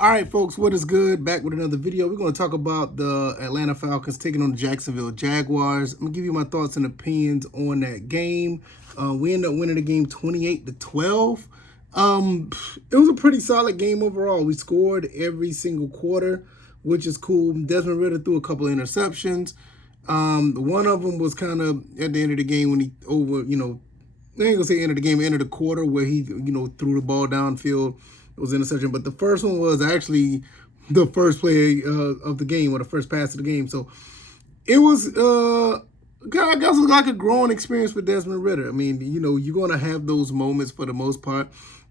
All right, folks, what is good? Back with another video. We're going to talk about the Atlanta Falcons taking on the Jacksonville Jaguars. I'm going to give you my thoughts and opinions on that game. We ended up winning the game 28-12. It was a pretty solid game overall. We scored every single quarter, which is cool. Desmond Ridder threw a couple of interceptions. One of them was kind of at the end of the game when he I ain't going to say end of the game, end of the quarter where he, threw the ball downfield. It was an interception, but the first one was actually the first play of the game, or the first pass of the game. So it was, I guess, like a growing experience for Desmond Ridder. I mean, you're going to have those moments for the most part.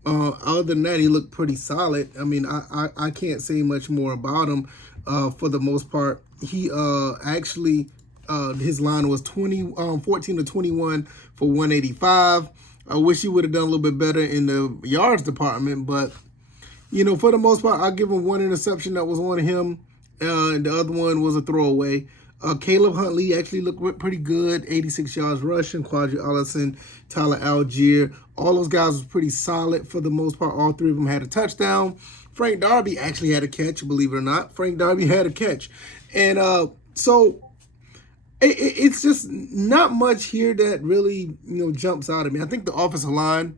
Other than that, he looked pretty solid. I mean, I can't say much more about him. For the most part, he actually, his line was 14-21 for 185. I wish he would have done a little bit better in the yards department, but for the most part, I'll give him one interception that was on him. And the other one was a throwaway. Caleb Huntley actually looked pretty good. 86 yards rushing. Quadri Allison, Tyler Algier. All those guys was pretty solid for the most part. All three of them had a touchdown. Frank Darby actually had a catch, believe it or not. Frank Darby had a catch. And so it's just not much here that really, jumps out at me. I think the offensive line,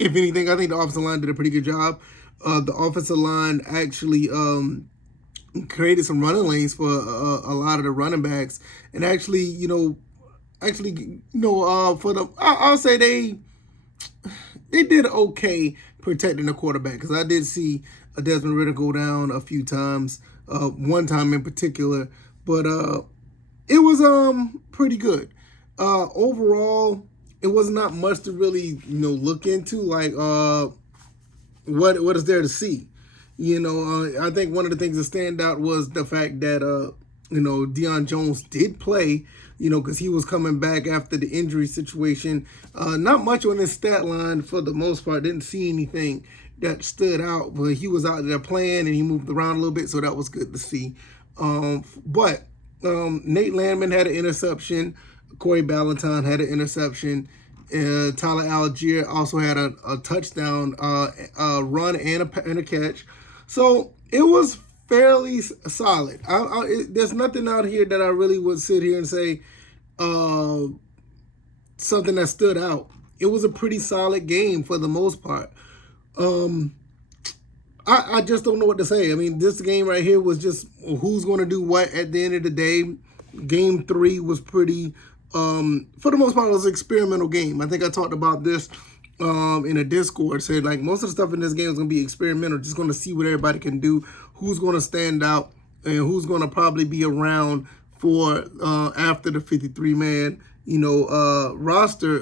if anything, I think the offensive line did a pretty good job. The offensive line actually created some running lanes for a lot of the running backs, and actually, for the, I'll say they did okay protecting the quarterback, because I did see Desmond Ridder go down a few times, one time in particular, but it was pretty good. Overall, it was not much to really, look into, like, what is there to see? I think one of the things that stand out was the fact that, Deion Jones did play, because he was coming back after the injury situation. Not much on his stat line for the most part. Didn't see anything that stood out, but he was out there playing and he moved around a little bit, so that was good to see. But Nate Landman had an interception. Corey Ballantyne had an interception. Tyler Algier also had a touchdown run and a catch. So it was fairly solid. There's nothing out here that I really would sit here and say something that stood out. It was a pretty solid game for the most part. I just don't know what to say. I mean, this game right here was just who's going to do what at the end of the day. Game 3 was pretty, for the most part, it was an experimental game. I think I talked about this in a Discord, said like most of the stuff in this game is going to be experimental, just going to see what everybody can do, who's going to stand out, and who's going to probably be around for after the 53-man roster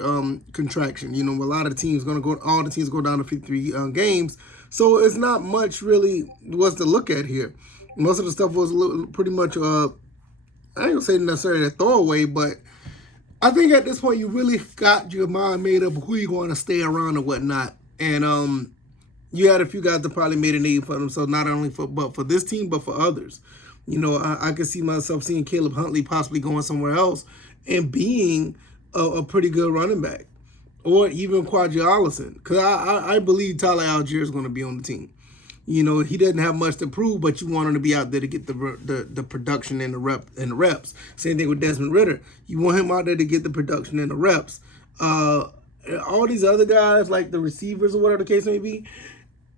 contraction. A lot of the teams all the teams go down to 53 games, so it's not much really was to look at here. Most of the stuff was pretty much I ain't gonna say necessarily a throwaway, but I think at this point you really got your mind made up who you're going to stay around and whatnot. And you had a few guys that probably made a name for themselves, not only for this team, but for others. I could see myself seeing Caleb Huntley possibly going somewhere else and being a pretty good running back, or even Quadri Allison, because I believe Tyler Algier is going to be on the team. He doesn't have much to prove, but you want him to be out there to get the production and the reps. Same thing with Desmond Ridder. You want him out there to get the production and the reps. All these other guys, like the receivers or whatever the case may be,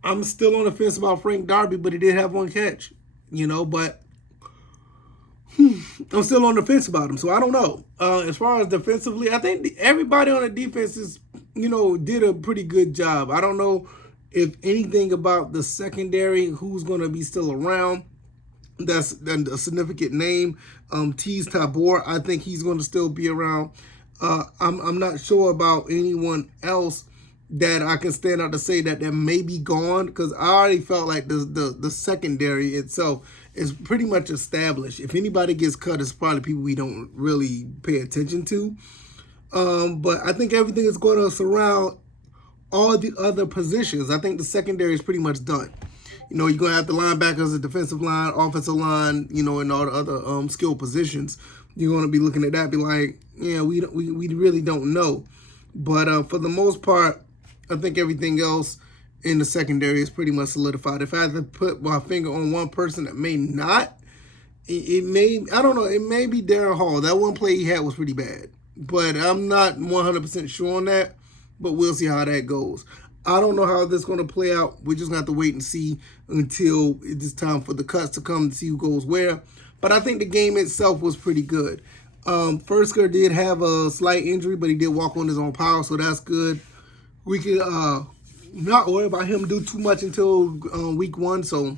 I'm still on the fence about Frank Darby, but he did have one catch. But I'm still on the fence about him, so I don't know. As far as defensively, I think everybody on the defense is, did a pretty good job. I don't know if anything about the secondary, who's going to be still around. That's a significant name. Tease Tabor, I think he's going to still be around. I'm not sure about anyone else that I can stand out to say that may be gone, because I already felt like the secondary itself is pretty much established. If anybody gets cut, it's probably people we don't really pay attention to. But I think everything is going to surround all the other positions. I think the secondary is pretty much done. You're going to have the linebackers, the defensive line, offensive line, and all the other skill positions. You're going to be looking at that, be like, yeah, we really don't know. But for the most part, I think everything else in the secondary is pretty much solidified. If I had to put my finger on one person that may not, it may, I don't know, it may be Darren Hall. That one play he had was pretty bad, but I'm not 100% sure on that, but we'll see how that goes. I don't know how this is going to play out. We're just going to have to wait and see until it's time for the cuts to come to see who goes where. But I think the game itself was pretty good. Fursker did have a slight injury, but he did walk on his own power, so that's good. We can not worry about him do too much until week 1, so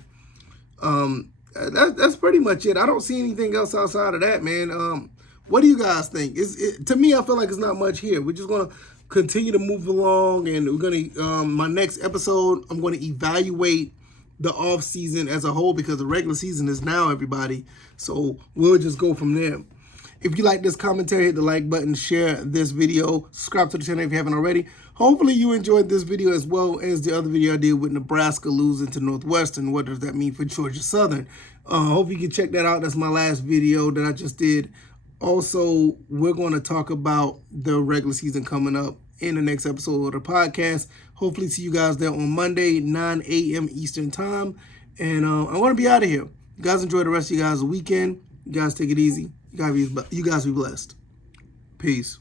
that's pretty much it. I don't see anything else outside of that, man. What do you guys think? To me, I feel like it's not much here. We're just going to continue to move along, and we're going to, my next episode, I'm going to evaluate the off season as a whole, because the regular season is now, everybody. So we'll just go from there. If you like this commentary, hit the like button, share this video, subscribe to the channel if you haven't already. Hopefully you enjoyed this video as well as the other video I did with Nebraska losing to Northwestern. What does that mean for Georgia Southern? Hope you can check that out. That's my last video that I just did. Also, we're going to talk about the regular season coming up in the next episode of the podcast. Hopefully see you guys there on Monday, 9 a.m. Eastern time. And I want to be out of here. You guys enjoy the rest of you guys' weekend. You guys take it easy. You guys be blessed. Peace.